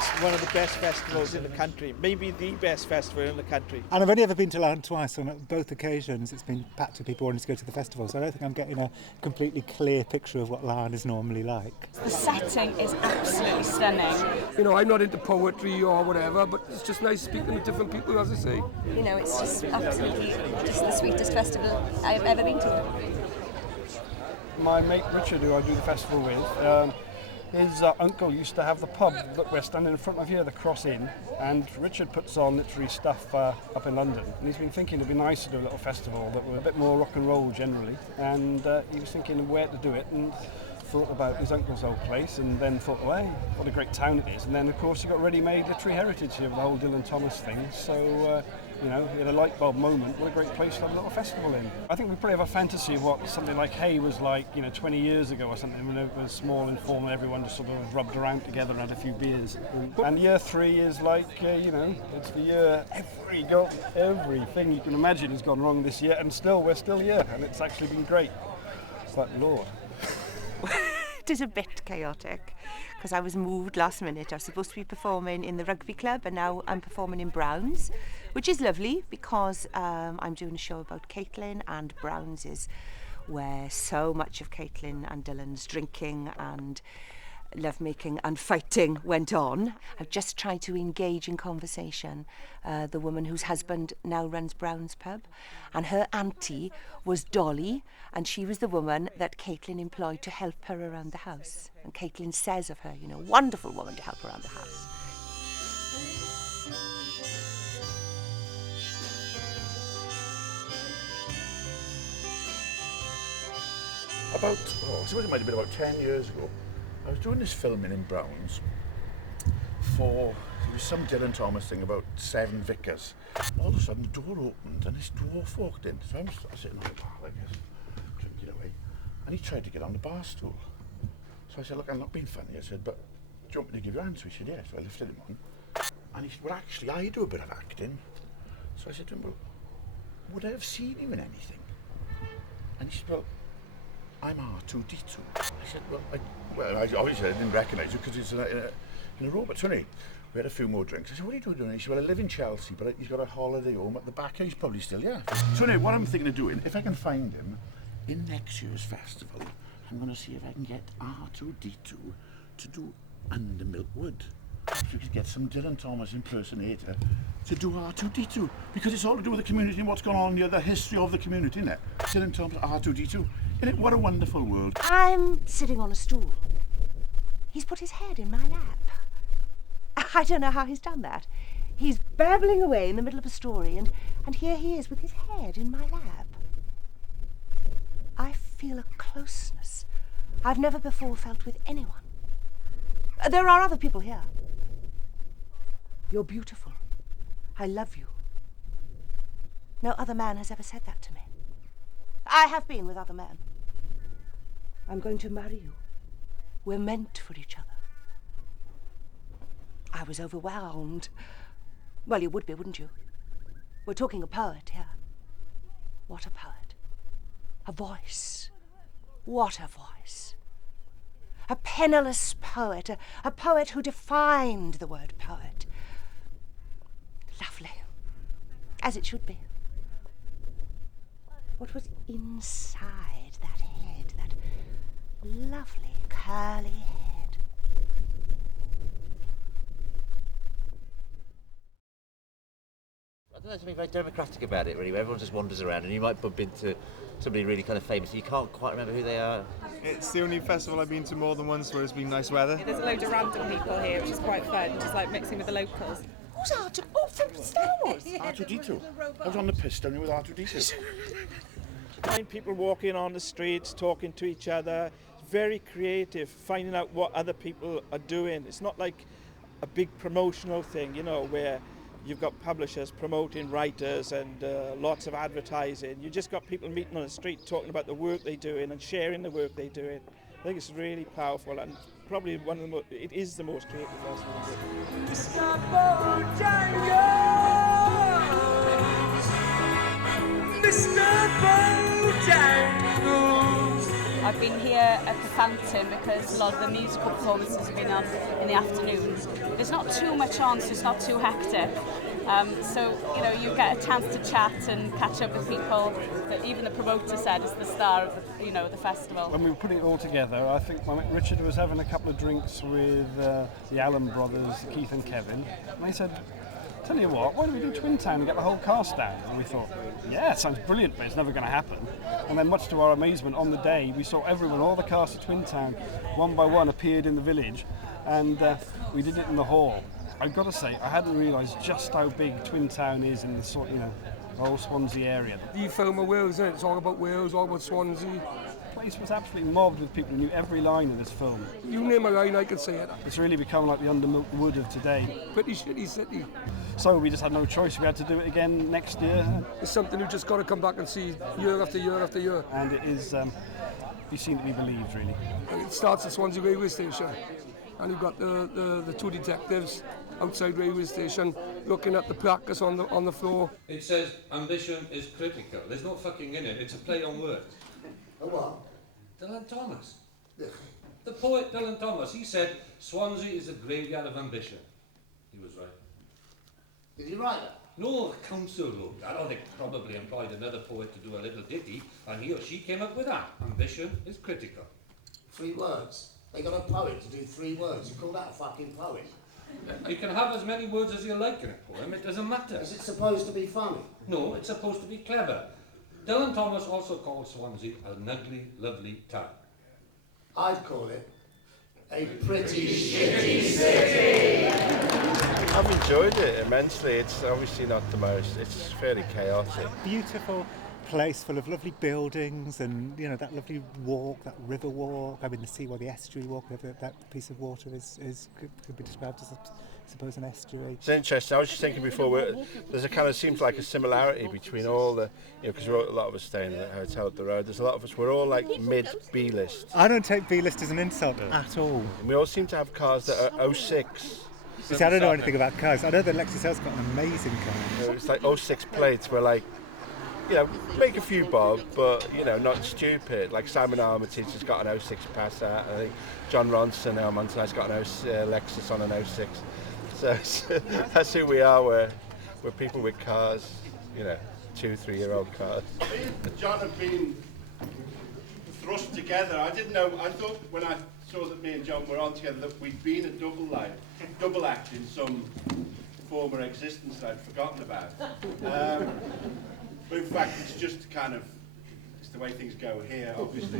it's one of the best festivals in the country, maybe the best festival in the country. And I've only ever been to Laugharne twice, and at both occasions it's been packed with people wanting to go to the festival, so I don't think I'm getting a completely clear picture of what Laugharne is normally like. The setting is absolutely stunning. You know, I'm not into poetry or whatever, but it's just nice speaking to different people, as I say. You know, it's just absolutely just the sweetest festival I've ever been to. My mate Richard, who I do the festival with, his uncle used to have the pub that we're standing in front of here, the Cross Inn, and Richard puts on literary stuff up in London, and he's been thinking it'd be nice to do a little festival that were a bit more rock and roll generally, and he was thinking of where to do it, and thought about his uncle's old place, and then thought, oh, hey, what a great town it is, and then of course you got ready-made literary heritage here with the whole Dylan Thomas thing, so you know, he had a light bulb moment. What a great place to have a little festival in. I think we probably have a fantasy of what something like Hay was like, you know, 20 years ago or something, when it was small, informal, everyone just sort of rubbed around together and had a few beers. And year 3 is like, you know, it's the year everything you can imagine has gone wrong this year, and we're still here, and it's actually been great. It's like, Lord. It is a bit chaotic because I was moved last minute. I was supposed to be performing in the rugby club, and now I'm performing in Browns, which is lovely because I'm doing a show about Caitlin, and Browns is where so much of Caitlin and Dylan's drinking and lovemaking and fighting went on. I've just tried to engage in conversation the woman whose husband now runs Brown's pub, and her auntie was Dolly, and she was the woman that Caitlin employed to help her around the house. And Caitlin says of her, you know, wonderful woman to help around the house. I suppose it might have been about 10 years ago. I was doing this filming in Browns for, it was some Dylan Thomas thing about 7 vicars. All of a sudden the door opened and this dwarf walked in. So I'm sitting on the bar like this, drinking away. And he tried to get on the bar stool. So I said, look, I'm not being funny. I said, but do you want me to give you a hand? So he said, yes. So I lifted him on. And he said, well, actually, I do a bit of acting. So I said to him, well, would I have seen you in anything? And he said, well, I'm R2-D2. I said, I obviously I didn't recognise you because he's in a robot. So anyway, we had a few more drinks. I said, what are you doing? He said, well, I live in Chelsea, but he's got a holiday home at the back. He's probably still, yeah. So anyway, what I'm thinking of doing, if I can find him, in next year's festival, I'm going to see if I can get R2-D2 to do Under Milkwood. If we could get some Dylan Thomas impersonator to do R2-D2, because it's all to do with the community and what's going on here, the history of the community, isn't it? Dylan Thomas, R2-D2. Isn't it? What a wonderful world. I'm sitting on a stool. He's put his head in my lap. I don't know how he's done that. He's babbling away in the middle of a story, and here he is with his head in my lap. I feel a closeness I've never before felt with anyone. There are other people here. You're beautiful. I love you. No other man has ever said that to me. I have been with other men. I'm going to marry you. We're meant for each other. I was overwhelmed. Well, you would be, wouldn't you? We're talking a poet here. What a poet. A voice. What a voice. A penniless poet, a poet who defined the word poet. Lovely. As it should be. What was inside that head, that lovely curly head? I don't know, there's something very democratic about it, really, where everyone just wanders around and you might bump into somebody really kind of famous. You can't quite remember who they are. It's the only festival I've been to more than once where it's been nice weather. There's a load of random people here, which is quite fun, just like mixing with the locals. Who's R2? Oh, from Star Wars. R2-D2. I was on the piss down here with R2-D2. Find people walking on the streets, talking to each other. It's very creative, finding out what other people are doing. It's not like a big promotional thing, you know, where you've got publishers promoting writers and lots of advertising. You just got people meeting on the street talking about the work they're doing and sharing the work they're doing. I think it's really powerful and probably one of the it is the most creative festival. I've been here at the Fountain because a lot of the musical performances have been on in the afternoon. There's not too much on, so it's not too hectic. So, you know, you get a chance to chat and catch up with people. But even the promoter said it's the star of the, you know, the festival. When we were putting it all together, I think Richard was having a couple of drinks with the Allen brothers, Keith and Kevin, and they said, tell you what, why don't we do Twin Town and get the whole cast down? And we thought, yeah, it sounds brilliant, but it's never going to happen. And then much to our amazement, on the day, we saw everyone, all the cast of Twin Town, one by one appeared in the village, and we did it in the hall. I've got to say, I hadn't realised just how big Twin Town is in the sort, you know, whole Swansea area. The film of Wales, isn't it? It's all about Wales, all about Swansea. The place was absolutely mobbed with people who knew every line of this film. You name a line, I could say it. It's really become like the Undermilk Wood of today. Pretty shitty city. So we just had no choice. We had to do it again next year. It's something you just got to come back and see year after year after year. And it is, you seem to be believed, really. And it starts at Swansea railway station. And you've got the two detectives outside railway station looking at the plaque that's on the floor. It says ambition is critical. There's no fucking in it. It's a play on words. A what? Dylan Thomas. The poet Dylan Thomas, he said Swansea is a graveyard of ambition. He was right. Did he write that? No, the council wrote that. Or they probably employed another poet to do a little ditty, and he or she came up with that. Ambition is critical. 3 words. They got a poet to do 3 words. You call that a fucking poem? You can have as many words as you like in a poem, it doesn't matter. Is it supposed to be funny? No, it's supposed to be clever. Dylan Thomas also called Swansea an ugly, lovely town. I'd call it a pretty shitty city. I've enjoyed it immensely. It's obviously not the most, it's fairly chaotic. Beautiful place full of lovely buildings and, you know, that lovely walk, that river walk, I mean the seawall, the estuary walk, that piece of water could be described as, I suppose, an estuary. It's interesting. I was just thinking before, there's a kind of, seems like a similarity between all the, you know, because a lot of us stay in the hotel up the road, there's a lot of us, we're all like mid-B-list. I don't take B-list as an insult at all. And we all seem to have cars that are 06. You see, I don't know anything about cars. I know that Lexus has got an amazing car. It's like 06 plates, we're like, you know, make a few bob, but, you know, not stupid. Like Simon Armitage has got an 06 Passat. I think John Ronson, our Montan's got an Lexus on an 06. So that's who we are. We're people with cars, you know, 2-3-year-old cars. Me and John have been thrust together. I didn't know, I thought when I saw that me and John were on together that we'd been a double act in some former existence that I'd forgotten about. But in fact, it's just kind of, it's the way things go here, obviously.